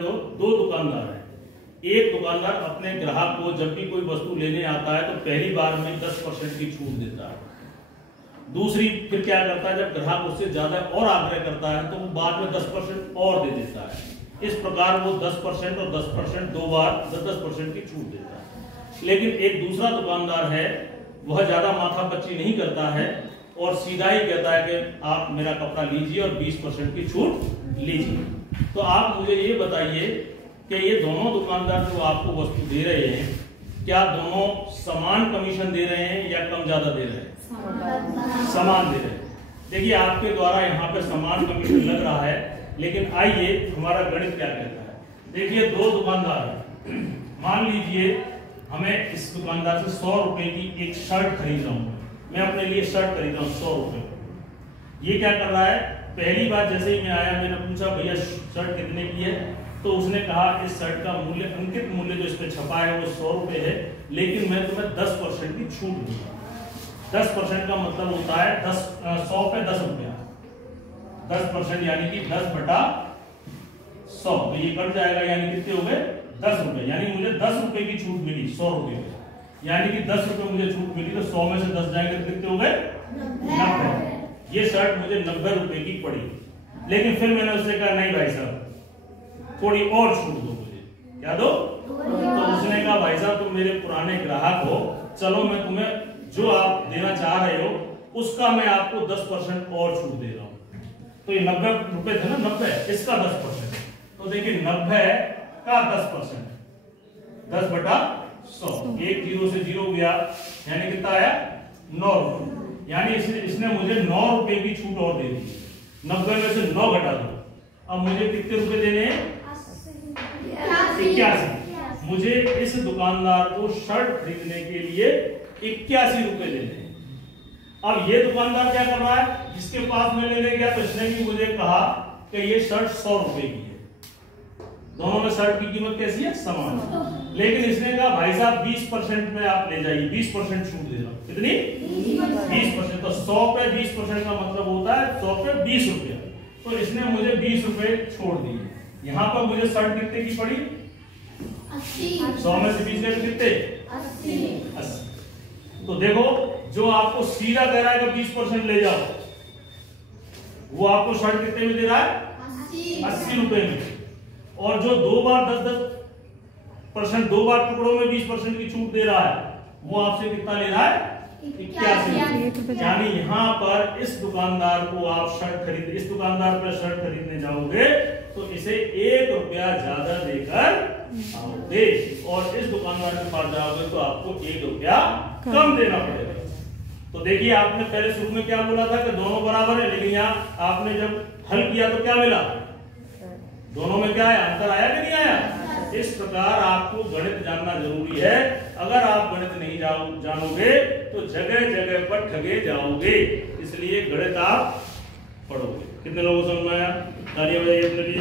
तो दो दुकानदार हैं। एक दुकानदार अपने ग्राहक को जब भी कोई वस्तु लेने आता है तो पहली बार में 10% की छूट देता है। दूसरी फिर क्या करता है, जब ग्राहक उससे ज्यादा और आग्रह करता है तो वो बाद में 10% और दे देता है। इस प्रकार वो 10% और 10% दो बार 10% की छूट देता है। लेकिन एक दूसरा दुकानदार है, वह ज्यादा माथापच्ची नहीं करता है और सीधा ही कहता है कि आप मेरा कपड़ा लीजिए और 20% की छूट लीजिए। तो आप मुझे ये बताइए कि ये दोनों दुकानदार जो आपको वस्तु दे रहे हैं, क्या दोनों समान कमीशन दे रहे हैं या कम ज्यादा दे रहे हैं? समान दे रहे हैं। देखिए आपके द्वारा यहाँ पे समान कमीशन लग रहा है, लेकिन आइए हमारा गणित क्या कहता है। देखिए दो दुकानदार हैं, मान लीजिए हमें इस दुकानदार से 100 रुपए की एक शर्ट खरीद रहा हूँ। मैं अपने लिए शर्ट खरीद रहा हूँ 100 रुपए। ये क्या कर रहा है, पहली बार जैसे ही मैं आया मैंने पूछा भैया शर्ट कितने की है, तो उसने कहा इस शर्ट का मूल्य, अंकित मूल्य जो इस पे छपा है वो 100 रुपए है, लेकिन मैं तुम्हें 10% की छूट दूंगा। 10% का मतलब होता है 100 पे 10 रुपया, 10% यानी कि 10/100, तो ये कट जाएगा, यानी कितने हो गए 10 रुपए। यानी मुझे 10 रुपए की छूट मिली 100 रुपए में, यानी कि 10 रुपए मुझे छूट मिली, तो 100 में से 10 जाएंगे तो कितने हो गए 90। ये शर्ट मुझे 90 रुपए की पड़ी, लेकिन फिर मैंने उससे कहा नहीं भाई साहब थोड़ी और छूट दो मुझे। क्या दो? तो उसने कहा भाई साहब तुम मेरे पुराने ग्राहक हो, चलो मैं तुम्हें जो आप देना चाह रहे हो उसका मैं आपको 10% और छूट दे रहा हूं। तो ये 90 रुपए थे ना, 90 इसका 10%। तो देखिए 90 का 10%, 10/100, एक 0 से 0 गया, यानी कितना आया 9 रुपए। यानी इसने मुझे 9 रुपए की छूट और दे दी। 90 में से 9 घटा दो, अब मुझे कितने रुपए देने हैं? 81। मुझे इस दुकानदार को शर्ट खरीदने के लिए 81 रुपए देने हैं। अब ये दुकानदार क्या कर रहा है, जिसके पास मैं लेने गया तो इसने भी मुझे कहा कि ये शर्ट 100 रुपए की है। दोनों में शर्ट की कीमत कैसी है? समान। लेकिन इसने कहा भाई साहब 20% में आप ले जाइए, 20% छूट दे रहा हूं। कितनी? 20%। तो 100 पे 20% का मतलब होता है 100 पे 20 रुपया। तो इसने मुझे 20 रुपए छोड़ दिए। यहाँ पर मुझे शर्ट कितने की पड़ी? 100 में से 20 गए कितने? 80। तो देखो जो आपको सीधा कह रहा है कि 20% ले जाओ, वो आपको शर्ट कितने में दे रहा है? 80 रुपए में। और जो दो बार 10% दो बार टुकड़ों में 20% की छूट दे रहा है, वो आपसे कितना ले रहा है? 81। यानी यहाँ पर इस दुकानदार को आप शर्ट खरीद, इस दुकानदार पर शर्ट खरीदने जाओगे तो इसे 1 रुपया ज्यादा देकर आओगे, और इस दुकानदार के पास जाओगे तो आपको 1 रुपया कम देना पड़ेगा। तो देखिए आपने पहले शुरू में क्या बोला था कि दोनों बराबर है, लेकिन यहाँ आपने जब हल किया तो क्या मिला? दोनों में क्या है, अंतर आया कि नहीं आया? इस प्रकार आपको गणित जानना जरूरी है। अगर आप गणित नहीं जानोगे तो जगह जगह पर ठगे जाओगे, इसलिए गणित आप पढ़ोगे। कितने लोगों को समझ में आया? तालियां बजाइए अपने लिए।